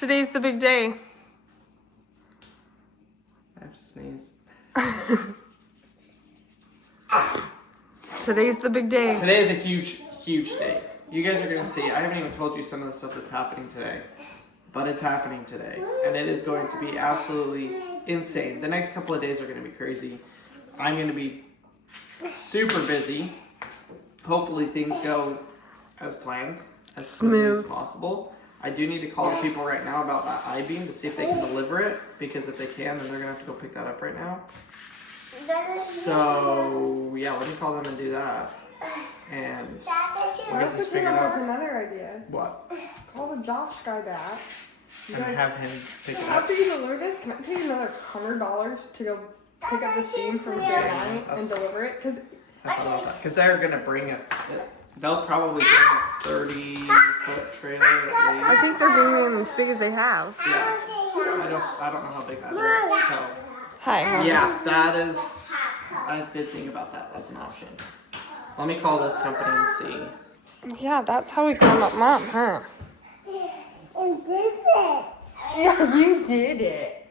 Today's the big day. I have to sneeze. Today's the big day. Today is a huge, huge day. You guys are going to see. I haven't even told you some of the stuff that's happening today. But it's happening today. And it is going to be absolutely insane. The next couple of days are going to be crazy. I'm going to be super busy. Hopefully things go as planned, as smooth as possible. I do need to call the people right now about that I-beam to see if they can deliver it. Because if they can, then they're going to have to go pick that up right now. So, yeah, let me call them and do that. And we'll get this figured out. Another idea. What? Call the Josh guy back. And have him pick it up. After you deliver this, can I pay you another $100 to go pick up this beam from J9 and deliver it? Because they're going to bring it. They'll probably bring a 30-foot trailer at least. I think they're bringing them as big as they have. Yeah. I don't know how big that is. So, Hi. yeah, that is... I did think about that. That's an option. Let me call this company and see. Yeah, that's how we found out Mom, huh? I did it. Yeah, you did it.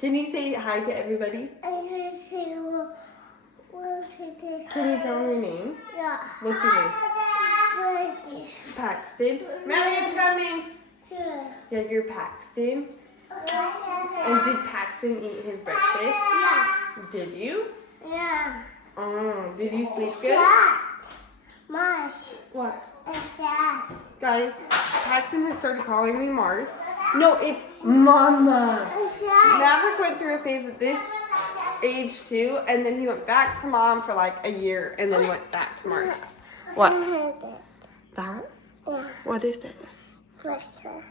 Can you say hi to everybody? I'm going to say what it is. Can you tell them your name? Yeah. What's your name? What is it? Paxton. Melly, come in. Yeah. Yeah, you're Paxton. And did Paxton eat his breakfast? Yeah. Did you? Yeah. Oh, did you sleep good? Marsh. What? It's fast. Guys, Paxton has started calling me Mars. No, it's Mama. It's fast. Maverick went through a phase at this age too, and then he went back to Mom for like a year, and then went back to Mars. What? That? Yeah. What is it? Pressure.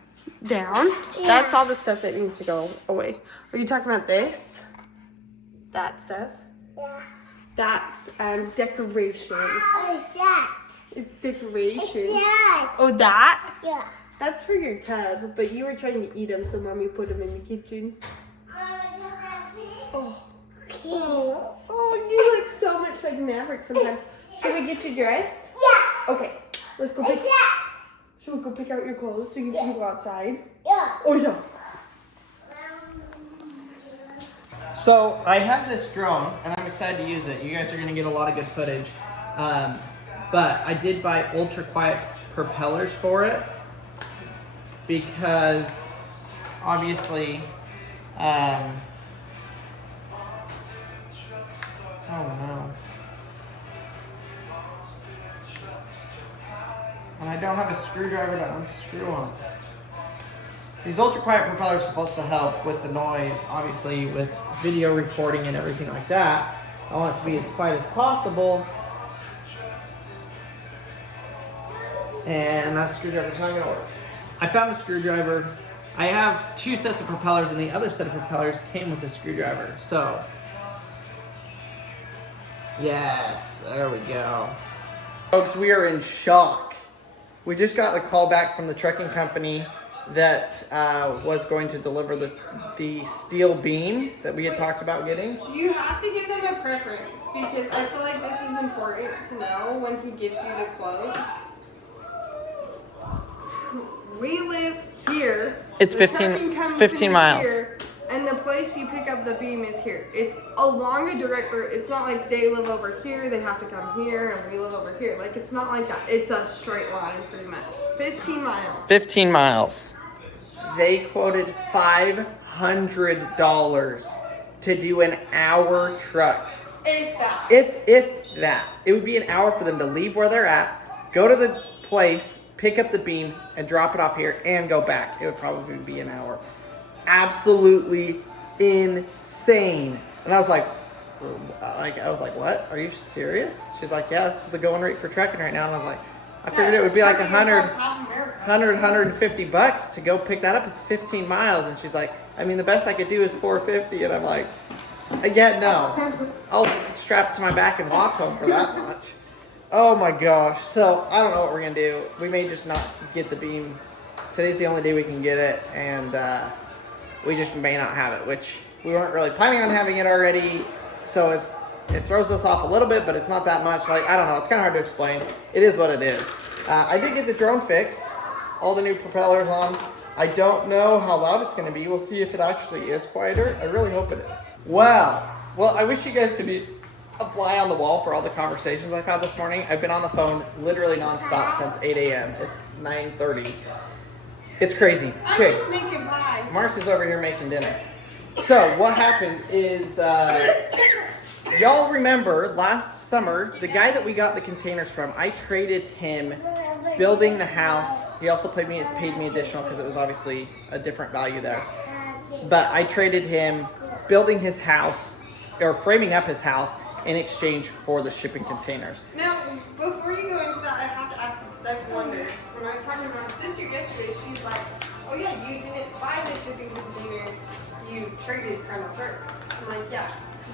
Down? Yeah. That's all the stuff that needs to go away. Are you talking about this? That stuff? Yeah. That's decorations. It's that. It's decorations. It's that. Oh, that? Yeah. That's for your tub, but you were trying to eat them, so Mommy put them in the kitchen. Oh. Oh, you look so much like Maverick sometimes. Should we get you dressed? Yeah. Okay, let's go pick. It's that. Should we go pick out your clothes so you can go outside? Yeah. Oh yeah. So, I have this drone, and I'm excited to use it. You guys are going to get a lot of good footage. But I did buy ultra-quiet propellers for it. Because, obviously, oh no. And I don't have a screwdriver to unscrew them. These ultra-quiet propellers are supposed to help with the noise, obviously with video recording and everything like that. I want it to be as quiet as possible. And that screwdriver's not gonna work. I found a screwdriver. I have two sets of propellers, and the other set of propellers came with a screwdriver. So, yes, there we go. Folks, we are in shock. We just got the call back from the trucking company that was going to deliver the steel beam that we had talked about getting. You have to give them a preference because I feel like this is important to know when he gives you the quote. We live here. It's The 15 trucking it's company 15 is miles. here, and the place you pick up the beam is here. It's along a direct route. It's not like they live over here, they have to come here, and we live over here. Like, it's not like that. It's a straight line, pretty much. 15 miles. 15 miles. They quoted $500 to do an hour truck. If that. If that. It would be an hour for them to leave where they're at, go to the place, pick up the beam, and drop it off here, and go back. It would probably be an hour. Absolutely insane. And I was like, what? Are you serious? She's like, yeah, that's the going rate for trucking right now. And I was like, I figured it would be like $150 to go pick that up. It's 15 miles. And she's like, I mean, the best I could do is $450. And I'm like, yeah, no. I'll strap it to my back and walk home for that much. Oh my gosh. So I don't know what we're going to do. We may just not get the beam. Today's the only day we can get it. And we just may not have it, which we weren't really planning on having it already. So it throws us off a little bit, but it's not that much. Like, I don't know. It's kind of hard to explain. It is what it is. I did get the drone fixed. All the new propellers on. I don't know how loud it's gonna be. We'll see if it actually is quieter. I really hope it is. Well, I wish you guys could be a fly on the wall for all the conversations I've had this morning. I've been on the phone literally nonstop since 8 a.m. It's 9:30. It's crazy. I'm just making pie. Marcy's over here making dinner. So what happened is, y'all remember last summer, the guy that we got the containers from, I traded him building the house. He also paid me additional because it was obviously a different value there. But I traded him building his house or framing up his house in exchange for the shipping containers. Now, before you go into that, I have to ask you because I've wondered. When I was talking to my sister yesterday, she's like, "Oh yeah, you didn't buy the shipping containers. You traded kind of her." I'm like, "Yeah."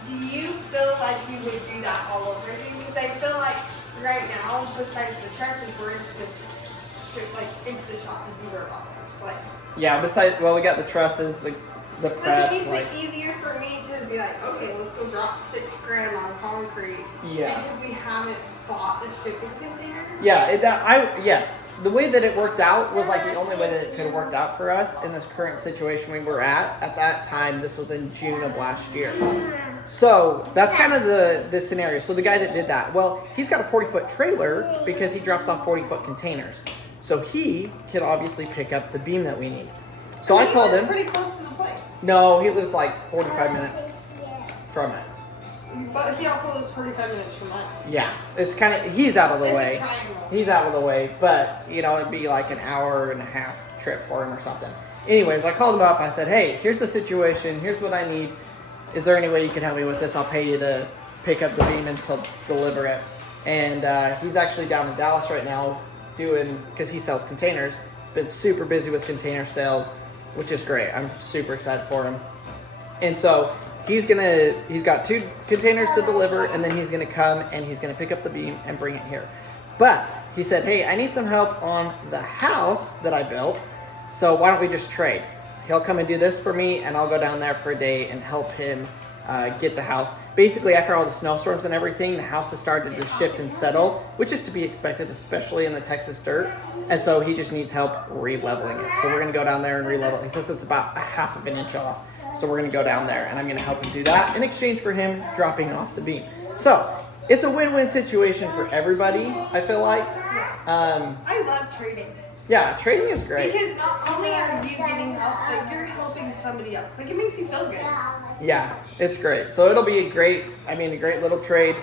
Do you feel like you would do that all over again? Because I feel like right now, besides the trusses, we're just like into the shop is $0. Like. Yeah. Besides, we got the trusses, the prep. Like it makes it easier for me to be like, okay, let's go drop $6,000 on concrete. Yeah. Because we haven't bought the shipping containers. Yeah. Yes. The way that it worked out was like the only way that it could have worked out for us in this current situation we were at that time. This was in June of last year. So that's kind of the scenario. So the guy that did that, he's got a 40-foot trailer because he drops off 40-foot containers. So he could obviously pick up the beam that we need. So I called him. Pretty close to the place. No, he lives like 45 minutes from it. But he also lives 45 minutes from us. Yeah, it's kind of, he's out of the way. It's a triangle. He's out of the way, but it'd be like an hour and a half trip for him or something. Anyways, I called him up. I said, "Hey, here's the situation. Here's what I need. Is there any way you can help me with this? I'll pay you to pick up the beam and to deliver it." And he's actually down in Dallas right now because he sells containers. He's been super busy with container sales, which is great. I'm super excited for him. And so he's got 2 containers to deliver, and then he's gonna come and he's gonna pick up the beam and bring it here. But he said, "Hey, I need some help on the house that I built, so why don't we just trade? He'll come and do this for me, and I'll go down there for a day and help him get the house." Basically, after all the snowstorms and everything, the house has started to shift and settle, which is to be expected, especially in the Texas dirt. And so he just needs help re-leveling it. So we're gonna go down there and re-level. He says it's about a half of an inch off. So we're gonna go down there and I'm gonna help him do that in exchange for him dropping off the beam. So it's a win-win situation for everybody, I feel like. I love trading. Yeah, trading is great. Because not only are you getting help, but you're helping somebody else. Like, it makes you feel good. Yeah, it's great. So it'll be a great little trade.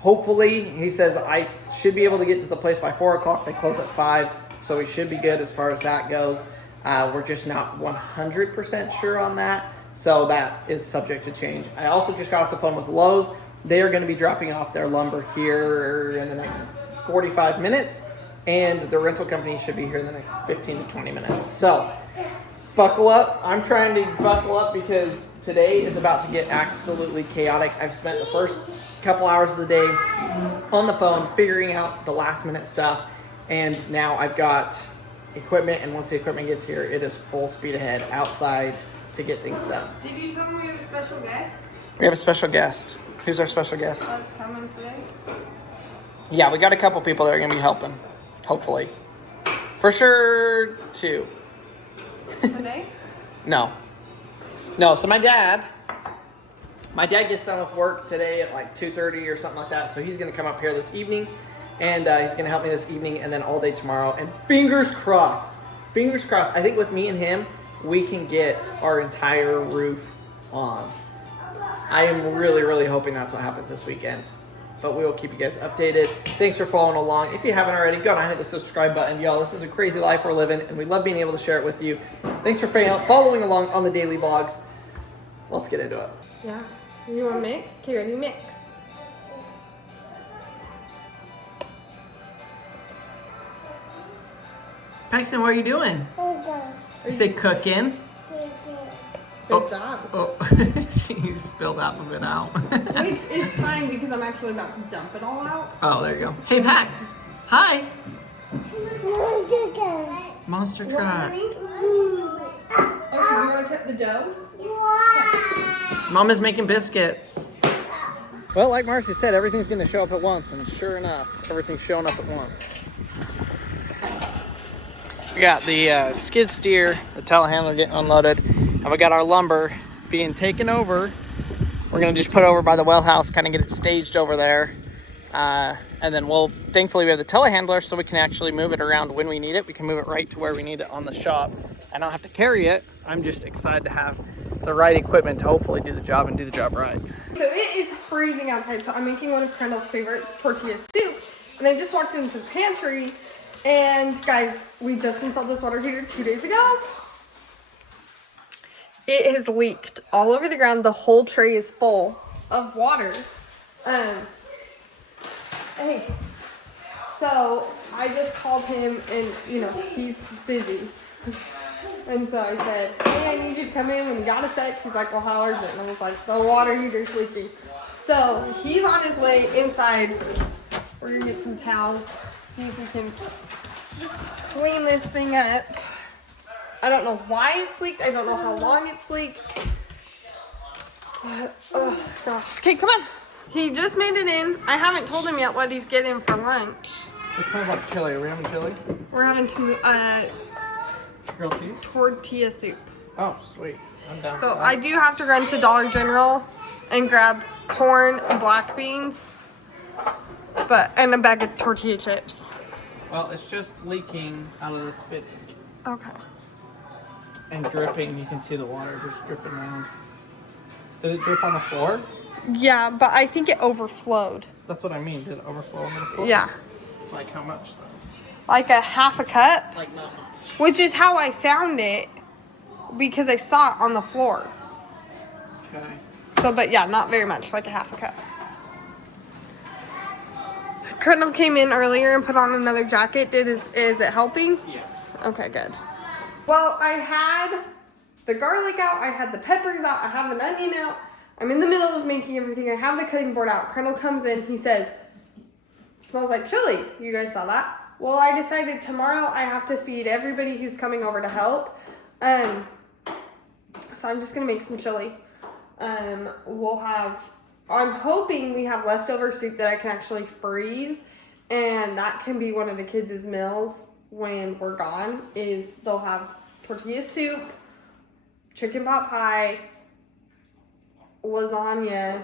Hopefully, he says I should be able to get to the place by 4 o'clock. They close at 5, so we should be good as far as that goes. We're just not 100% sure on that, so that is subject to change. I also just got off the phone with Lowe's. They are going to be dropping off their lumber here in the next 45 minutes. And the rental company should be here in the next 15 to 20 minutes. So, buckle up. I'm trying to buckle up because today is about to get absolutely chaotic. I've spent the first couple hours of the day on the phone figuring out the last minute stuff. And now I've got equipment. And once the equipment gets here, it is full speed ahead outside to get things done. Did you tell me we have a special guest? We have a special guest. Who's our special guest? That's coming today. Yeah, we got a couple people that are going to be helping. Hopefully. For sure, 2. Today? No, so my dad gets done with work today at like 2:30 or something like that. So he's going to come up here this evening and he's going to help me this evening and then all day tomorrow. And fingers crossed, I think with me and him, we can get our entire roof on. I am really, really hoping that's what happens this weekend. But we will keep you guys updated. Thanks for following along. If you haven't already, go down and hit the subscribe button. Y'all, this is a crazy life we're living, and we love being able to share it with you. Thanks for following along on the daily vlogs. Let's get into it. Yeah. You want to mix? Okay, ready? Mix. Paxton, what are you doing? You say cooking. Good job. Oh, she spilled half of it out. Wait, it's fine because I'm actually about to dump it all out. Oh, there you go. Hey, Pax. Hi. Monster truck. Okay, you want to cut the dough? Mom is making biscuits. Well, like Marcy said, everything's going to show up at once, and sure enough, everything's showing up at once. We got the skid steer, the telehandler getting unloaded, and we got our lumber being taken over. We're gonna just put it over by the well house, kind of get it staged over there. And then thankfully we have the telehandler so we can actually move it around when we need it. We can move it right to where we need it on the shop. I don't have to carry it. I'm just excited to have the right equipment to hopefully do the job and do the job right. So it is freezing outside, so I'm making one of Crandall's favorites, tortilla soup. And I just walked into the pantry, and guys, we just installed this water heater 2 days ago. It has leaked all over the ground. The whole tray is full of water. Hey, so I just called him, and you know, he's busy. And so I said, hey, I need you to come in when you got a set. He's like, well, how urgent? And I was like, the water heater's leaking. So he's on his way inside. We're gonna get some towels, see if we can clean this thing up. I don't know why it's leaked. I don't know how long it's leaked. But, oh gosh. Okay, come on. He just made it in. I haven't told him yet what he's getting for lunch. It smells like chili. Are we having chili? We're having Grilled cheese? tortilla soup. Oh, sweet. I'm down. So I do have to run to Dollar General and grab corn and black beans, and a bag of tortilla chips. Well, it's just leaking out of this fitting. Okay. And dripping. You can see the water just dripping around. Did it drip on the floor? Yeah, but I think it overflowed. That's what I mean. Did it overflow on the floor? Yeah. Like how much though? Like a half a cup, Like not much. which is how I found it because I saw it on the floor. Okay. So, but yeah, not very much, like a half a cup. Crandall came in earlier and put on another jacket. Is it helping? Yeah. Okay, good. Well, I had the garlic out, I had the peppers out, I have an onion out. I'm in the middle of making everything. I have the cutting board out. Crandall comes in, he says, smells like chili. You guys saw that? Well, I decided tomorrow I have to feed everybody who's coming over to help. So I'm just gonna make some chili. I'm hoping we have leftover soup that I can actually freeze, and that can be one of the kids' meals when we're gone, is they'll have tortilla soup, chicken pot pie, lasagna.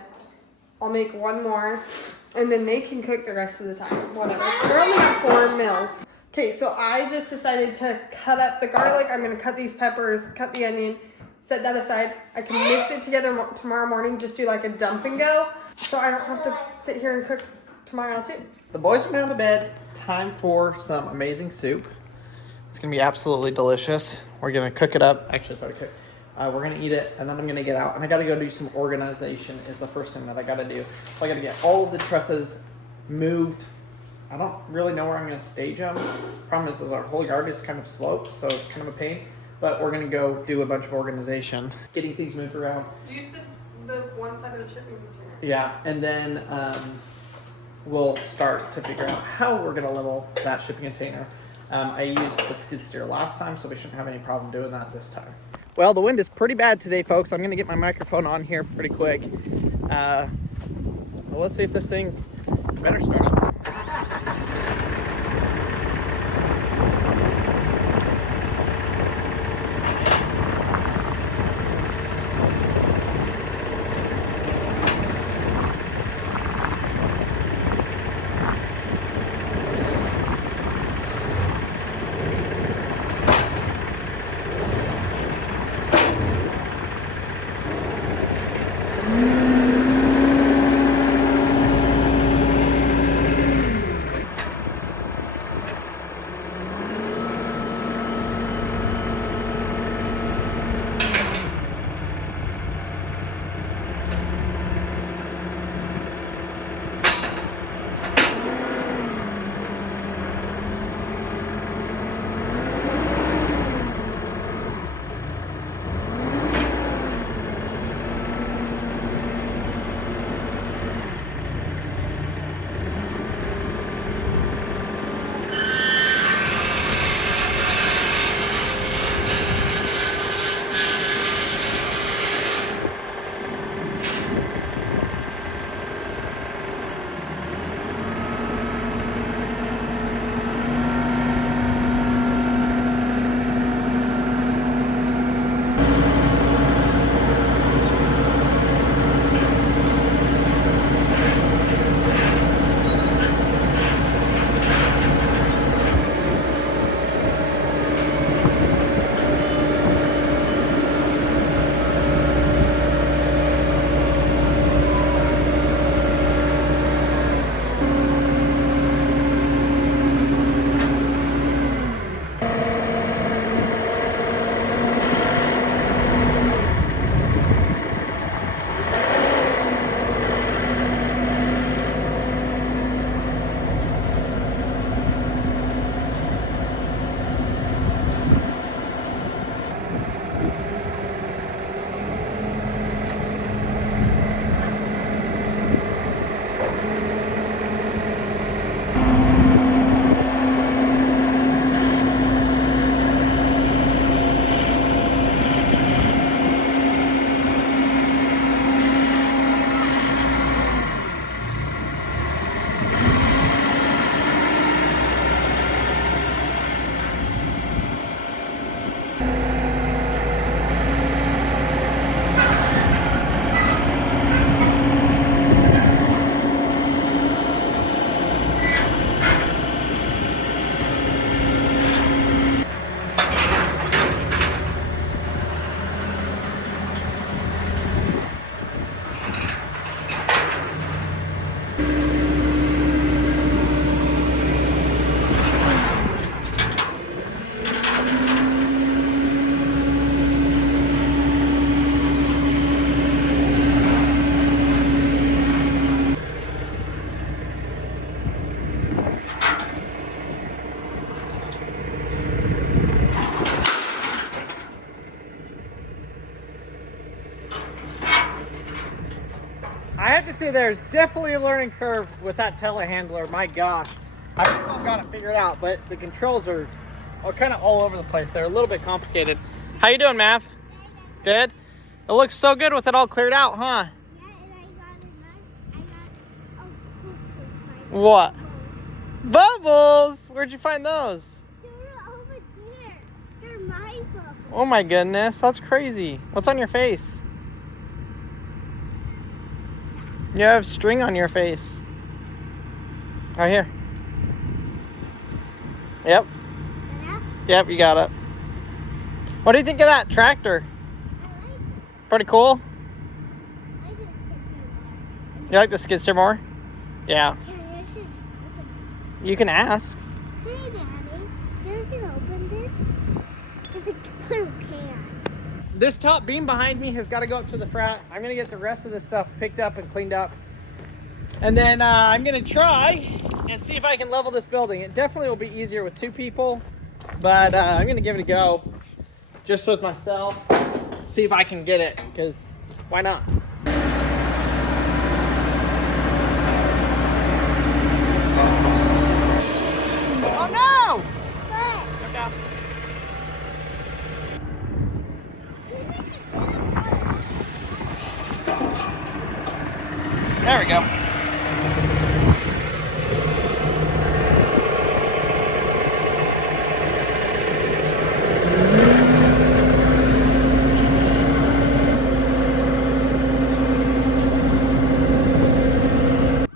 I'll make one more, and then they can cook the rest of the time, whatever. We're only at 4 meals. Okay, so I just decided to cut up the garlic. I'm gonna cut these peppers, cut the onion, set that aside. I can mix it together tomorrow morning, just do like a dump and go, so I don't have to sit here and cook tomorrow too. The boys are down to bed. Time for some amazing soup. It's gonna be absolutely delicious. We're gonna cook it up. Actually, it's already cooked. We're gonna eat it, and then I'm gonna get out, and I gotta go do some organization is the first thing that I gotta do. So I gotta get all of the trusses moved. I don't really know where I'm gonna stage them. Problem is our whole yard is kind of sloped, so it's kind of a pain. But we're gonna go do a bunch of organization, getting things moved around. Use the one side of the shipping container. Yeah, and then we'll start to figure out how we're gonna level that shipping container. I used the skid steer last time, so we shouldn't have any problem doing that this time. Well, the wind is pretty bad today, folks. I'm gonna get my microphone on here pretty quick. Well, let's see if this thing better start up. I have to say there's definitely a learning curve with that telehandler. My gosh. I think I've got it figured out, but the controls are kind of all over the place. They're a little bit complicated. How you doing, Mav? Good? It looks so good with it all cleared out, huh? Yeah, and I got a What? Bubbles! Where'd you find those? They're over there. They're my bubbles. Oh my goodness, that's crazy. What's on your face? You have string on your face. Right here. Yep. Yep, you got it. What do you think of that tractor? I like it. Pretty cool? I just get You like the skid steer more? Yeah. I should just open You can ask. this. Hey, Daddy. You can open this? It's a little can. This top beam behind me has got to go up to the front. I'm going to get the rest of this stuff picked up and cleaned up. And then I'm going to try and see if I can level this building. It definitely will be easier with 2 people, but I'm going to give it a go just with myself. See if I can get it, because why not? Oh no! But Okay. There we go.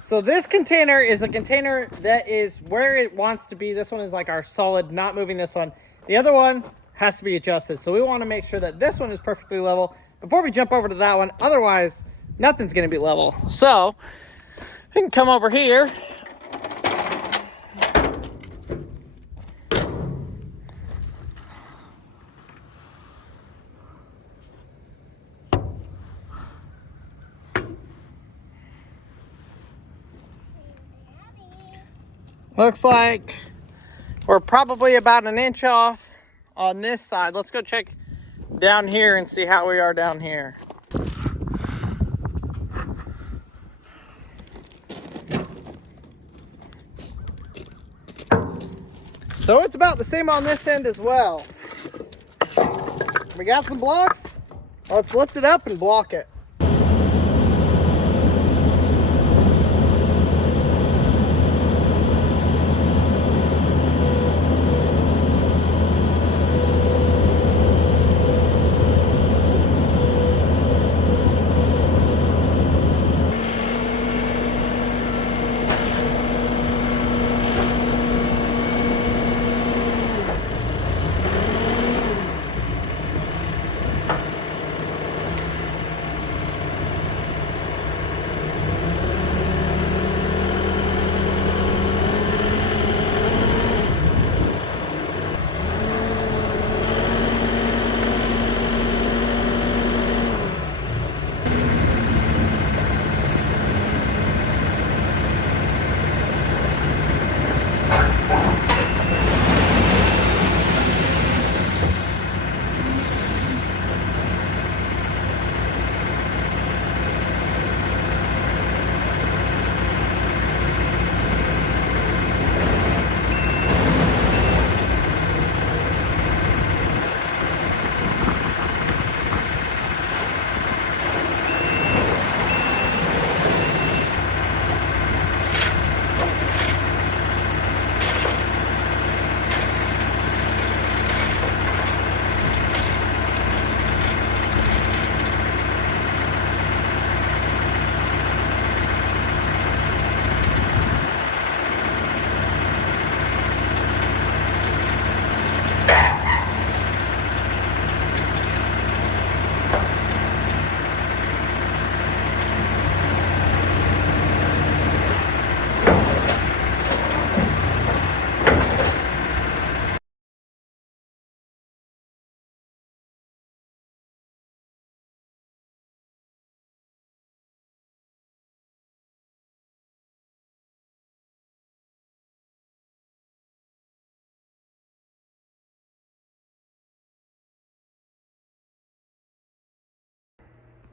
So this container is a container that is where it wants to be. This one is like our solid, not moving this one. The other one has to be adjusted. So we want to make sure that this one is perfectly level before we jump over to that one. Otherwise, nothing's going to be level. So we can come over here. Looks like we're probably about 1 inch off on this side. Let's go check down here and see how we are down here. So it's about the same on this end as well. We got some blocks. Let's lift it up and block it.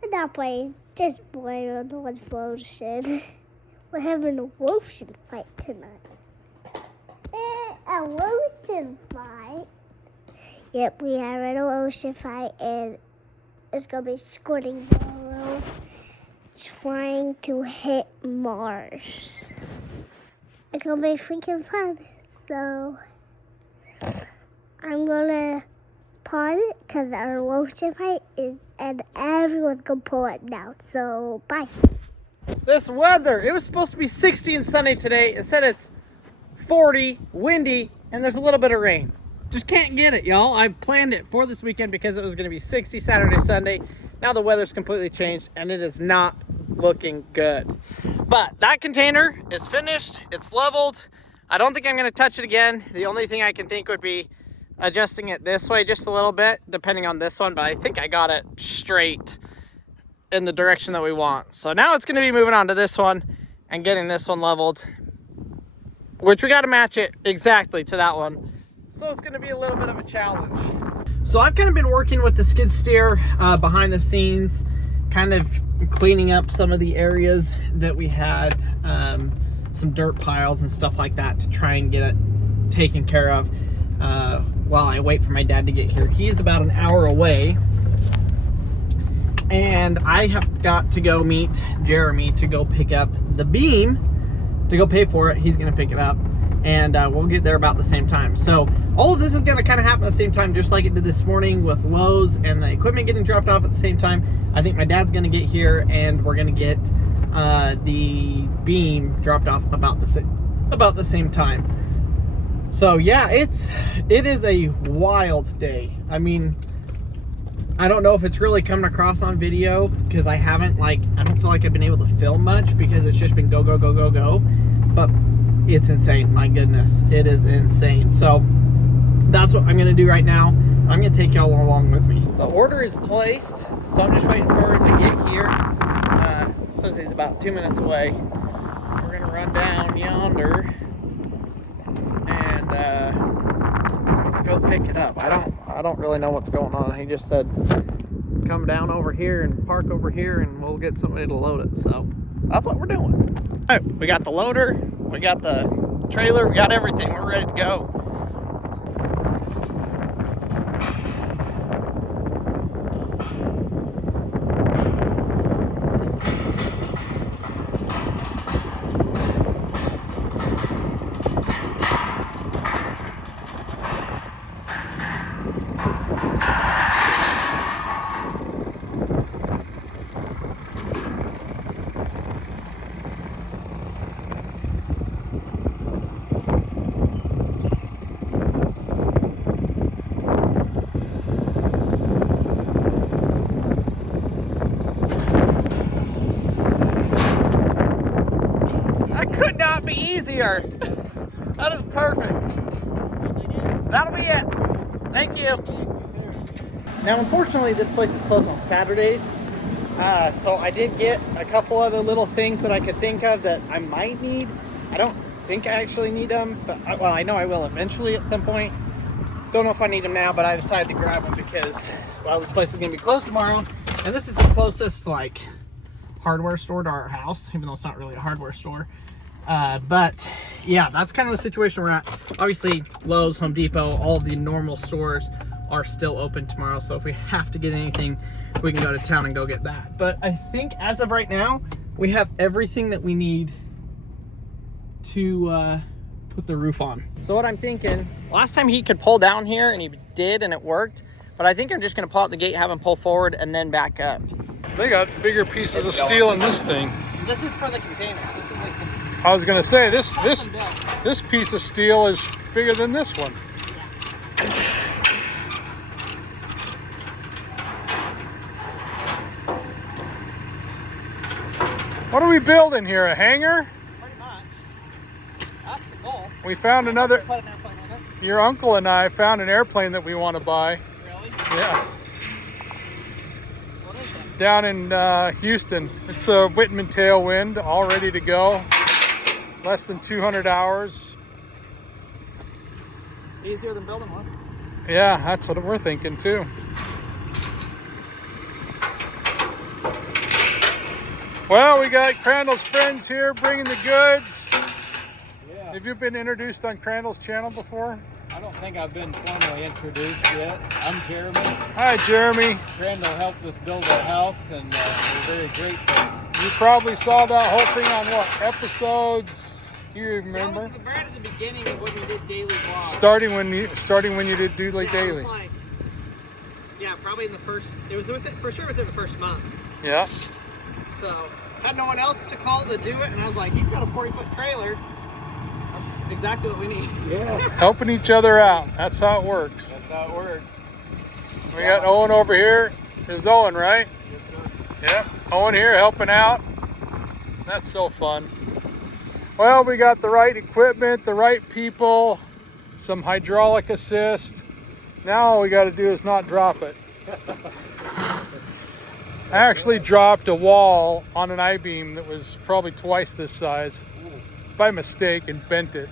We're not playing, just playing on the ocean. We're having a ocean fight tonight. A ocean fight? Yep, we have an ocean fight, and it's gonna be squirting balls trying to hit Mars. It's gonna be freaking fun. So I'm gonna pause it because our ocean fight is, and everyone's gonna pull it now. So bye. This weather, it was supposed to be 60 and sunny today. Instead it's 40, windy, and there's a little bit of rain. Just can't get it, y'all. I planned it for this weekend because it was going to be 60 Saturday, Sunday. Now the weather's completely changed and it is not looking good. But that container is finished. It's leveled. I don't think I'm going to touch it again. The only thing I can think would be adjusting it this way just a little bit, depending on this one. But I think I got it straight in the direction that we want. So now it's going to be moving on to this one and getting this one leveled, which we got to match it exactly to that one. So it's going to be a little bit of a challenge. So I've kind of been working with the skid steer behind the scenes, kind of cleaning up some of the areas that we had some dirt piles and stuff like that to try and get it taken care of while I wait for my dad to get here. He is about an hour away, and I have got to go meet Jeremy to go pick up the beam, to go pay for it. He's going to pick it up, and we'll get there about the same time. So all of this is going to kind of happen at the same time, just like it did this morning with Lowe's and the equipment getting dropped off at the same time. I think my dad's going to get here, and we're going to get the beam dropped off about the same time. So yeah, it is a wild day. I mean, I don't know if it's really coming across on video because I don't feel like I've been able to film much because it's just been go, go, go, go, go. But it's insane. My goodness, it is insane. So that's what I'm going to do right now. I'm going to take y'all along with me. The order is placed, so I'm just waiting for him to get here. It says he's about 2 minutes away. We're going to run down yonder and go pick it up. I don't really know what's going on. He just said come down over here and park over here and we'll get somebody to load it. So that's what we're doing. All right, we got the loader, we got the trailer, we got everything. We're ready to go. Easier. That is perfect. That'll be it. Thank you. Now, unfortunately, this place is closed on Saturdays. So I did get a couple other little things that I could think of that I might need. I don't think I actually need them, but well, I know I will eventually at some point. Don't know if I need them now, but I decided to grab them because, well, this place is going to be closed tomorrow. And this is the closest, like, hardware store to our house, even though it's not really a hardware store. But yeah, that's kind of the situation we're at. Obviously, Lowe's, Home Depot, all of the normal stores are still open tomorrow. So if we have to get anything, we can go to town and go get that. But I think as of right now, we have everything that we need to put the roof on. So what I'm thinking, last time he could pull down here and he did and it worked. But I think I'm just going to pull out the gate, have him pull forward and then back up. They got bigger pieces of steel in this thing. This is for the containers. This is like the I was gonna say this piece of steel is bigger than this one. What are we building here? A hangar? pretty much. That's the goal. We found another. Put an airplane in it. Your uncle and I found an airplane that we want to buy. Really? Yeah. What is it? Down in Houston. It's a Whitman Tailwind, all ready to go. Less than 200 hours. Easier than building one. Yeah, that's what we're thinking too. Well, we got Crandall's friends here bringing the goods. Yeah. Have you been introduced on Crandall's channel before? I don't think I've been formally introduced yet. I'm Jeremy. Hi, Jeremy. Crandall helped us build our house, and we're very grateful. You probably saw that whole thing on what episodes? Do you remember? That was right at the beginning of when we did daily vlogs. Starting when you did Doodly Yeah, Daily. it was like, yeah, probably in the first. It was for sure within the first month. Yeah. So had no one else to call to do it, and I was like, he's got a 40-foot trailer. That's exactly what we need. Yeah, Helping each other out. That's how it works. that's how it works. We got Owen over here. It was Owen, right? Yes, sir. Yep. Owen here helping out. That's so fun. Well, we got the right equipment, the right people, some hydraulic assist. Now all we got to do is not drop it. I actually dropped a wall on an I-beam that was probably twice this size by mistake and bent it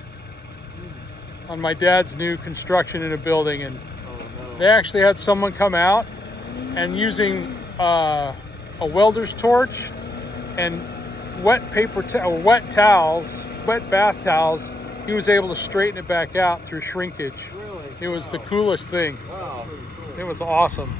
on my dad's new construction in a building, and they actually had someone come out and using a welder's torch and wet bath towels, he was able to straighten it back out through shrinkage. Really? It was the coolest thing. Wow. It was awesome.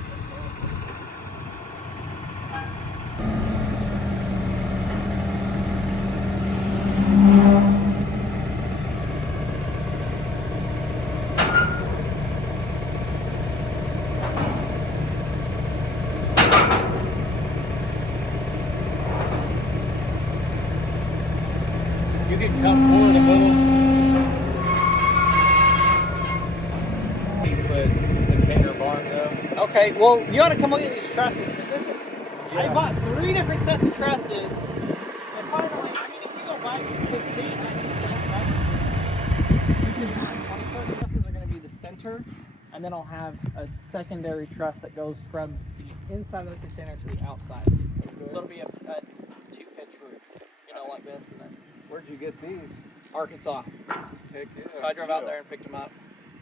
You can come forward a little. 8-foot container barn, though. Okay, well, you ought to come look at these trusses. I bought 3 different sets of trusses. And finally, I mean, if you go buy some 15, I think that's right. 20-foot trusses are going to be the center, and then I'll have a secondary truss that goes from the inside of the container to the outside. So it'll be a 2-pitch roof, you know, like this, and then Where'd you get these? Arkansas. Heck yeah. So I drove out there and picked them up.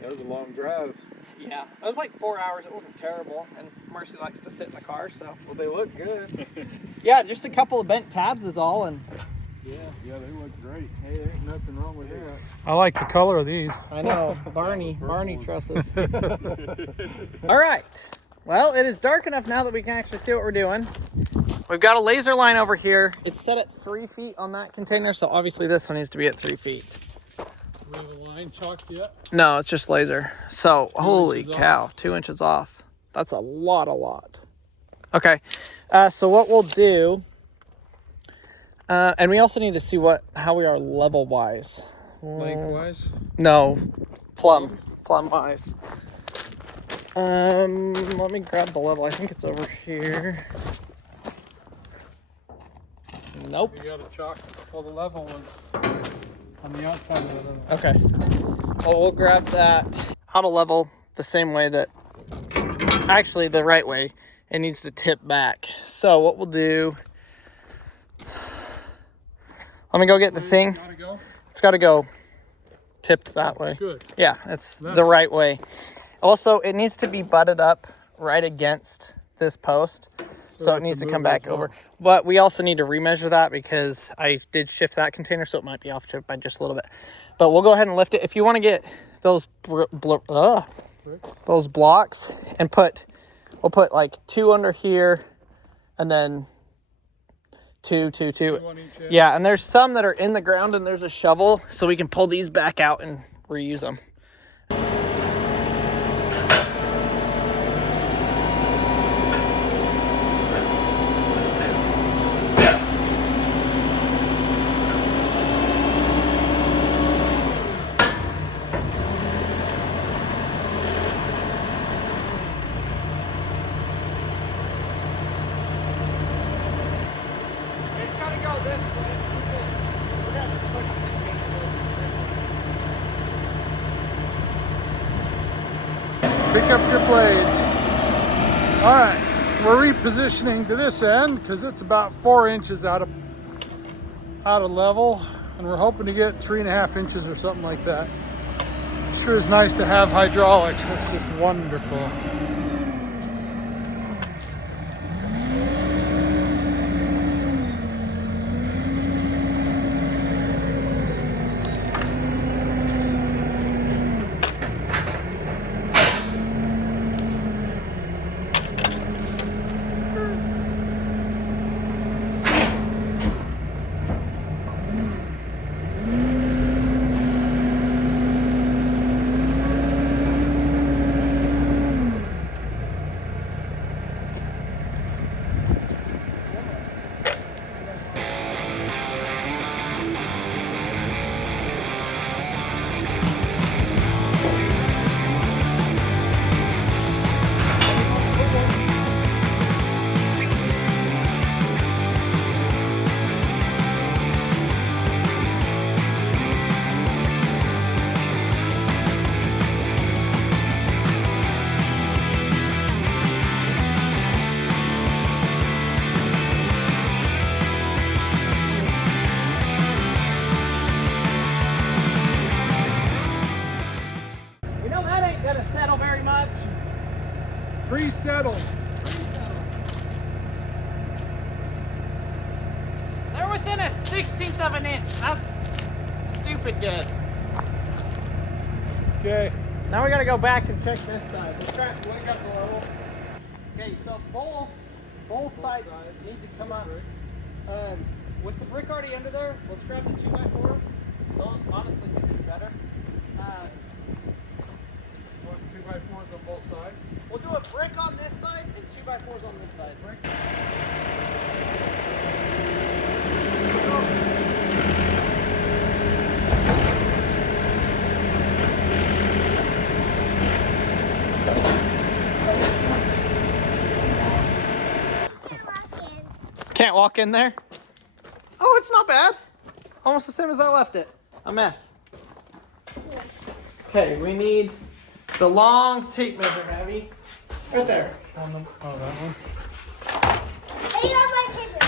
That was a long drive. Yeah, it was like 4 hours. It wasn't terrible, and Mercy likes to sit in the car, so. Well, they look good. Yeah, just a couple of bent tabs is all, and Yeah, they look great. Hey, there ain't nothing wrong with that. I like the color of these. I know, Barney trusses. All right, well, it is dark enough now that we can actually see what we're doing. We've got a laser line over here. It's set at 3 feet on that container, so obviously this one needs to be at 3 feet. Do we have a line chalked yet? No, it's just laser. So, holy inches cow, 2 inches off. That's a lot. Okay, so what we'll do, and we also need to see how we are level-wise. Lengthwise? No, plumb-wise. Let me grab the level. I think it's over here. Nope. You got a chalk. Well, the level was on the outside of the other. Okay. Well, we'll grab that. How to level the same way that, actually the right way, it needs to tip back. So what we'll do, let me go get the thing. Gotta go? It's got to go tipped that way. Good. Yeah, it's the right way. Also, it needs to be butted up right against this post. So it needs to come back over. But we also need to remeasure that because I did shift that container, so it might be off by just a little bit. But we'll go ahead and lift it. If you want to get those blocks and we'll put like 2 under here and then 2. On each end. Yeah, and there's some that are in the ground and there's a shovel, so we can pull these back out and reuse them. Pick up your blades. All right, we're repositioning to this end because it's about 4 inches out of level, and we're hoping to get 3.5 inches or something like that. Sure is nice to have hydraulics. That's just wonderful. middle. They're within a 1/16 of an inch. That's stupid good. Okay. Now we gotta go back and check this side. Let's try to wake up a level. Okay, so both sides need to come up. With the brick already under there, let's grab the 2x4s. Those honestly seem to be better. Want 2x4s on both sides? We'll do a brick on this side and 2x4s on this side. Can't walk in there? Oh, it's not bad. Almost the same as I left it. A mess. Okay, we need the long tape measure, Abby. Right there. Oh, that one. Hey, you're my favorite.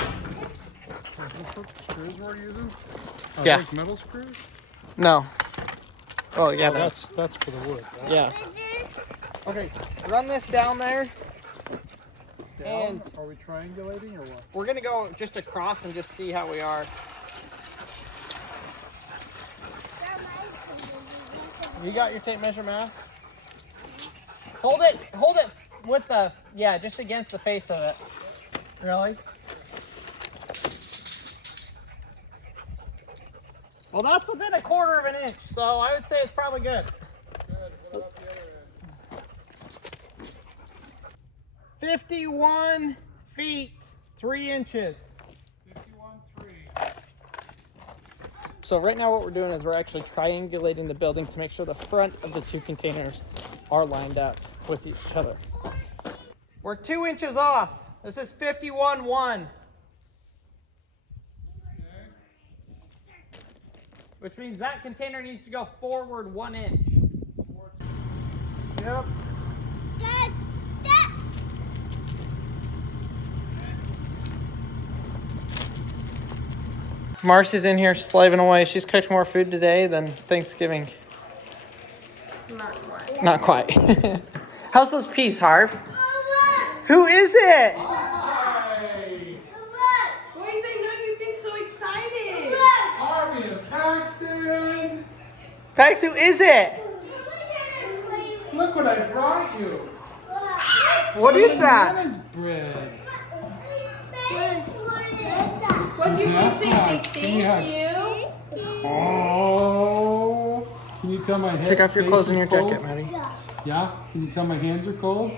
Screws we're using? Yeah. Like metal screws? No. Oh, yeah, Oh, that's for the wood. Right? yeah. Okay, run this down there. Down? And are we triangulating or what? we're gonna go just across and just see how we are. You got your tape measure, Matt? Hold it with the, yeah, just against the face of it. Really? Well, that's within a 1/4 of an inch, so I would say it's probably good. Good. What about the other end? 51 feet, 3 inches. 51.3. So right now what we're doing is we're actually triangulating the building to make sure the front of the 2 containers are lined up with each other. We're 2 inches off. This is 51.1. Which means that container needs to go forward 1 inch. Yep. Dad. Marcy's in here slaving away. She's cooked more food today than Thanksgiving. Not quite. Not quite. How's those peas, Harv? Who is it? Hi. Boys, I know you've been so excited. Harvey and Paxton. Pax, who is it? Look what I brought you. What is that? Bananas bread. What did we say? Say Yeah. thank you. Oh. Can you tell my head? Take off your face clothes and is your cold? jacket, Maddie. Yeah. Can you tell my hands are cold?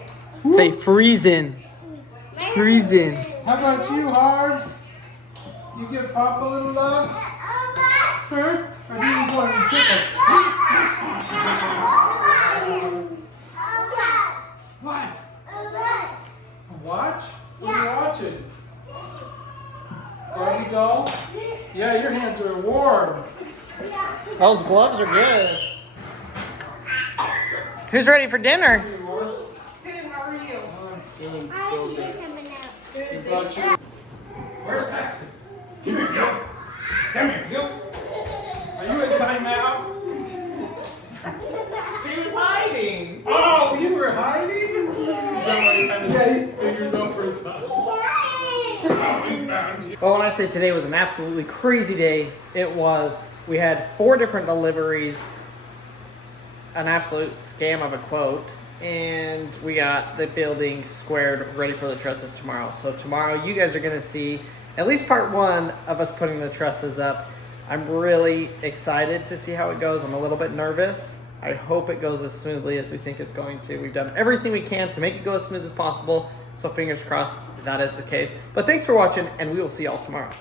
Say freezing. It's freezing. How about you, Harves? You give Pop a little love? Huh? Or do you just want to tickle? What? A watch? What are you watching? Barbie doll? Yeah, your hands are warm. Those gloves are good. Who's ready for dinner? Good, how are you? Where's Paxton? Come here, you. Come here, you. Are you in timeout? He was hiding. Oh, you were hiding? Somebody had his fingers over his eyes. Well, when I say today was an absolutely crazy day, it was. We had 4 different deliveries, an absolute scam of a quote, and we got the building squared, ready for the trusses tomorrow. So tomorrow you guys are going to see at least part 1 of us putting the trusses up. I'm really excited to see how it goes. I'm a little bit nervous. I hope it goes as smoothly as we think it's going to. We've done everything we can to make it go as smooth as possible. So fingers crossed that is the case. But thanks for watching, and we will see y'all tomorrow.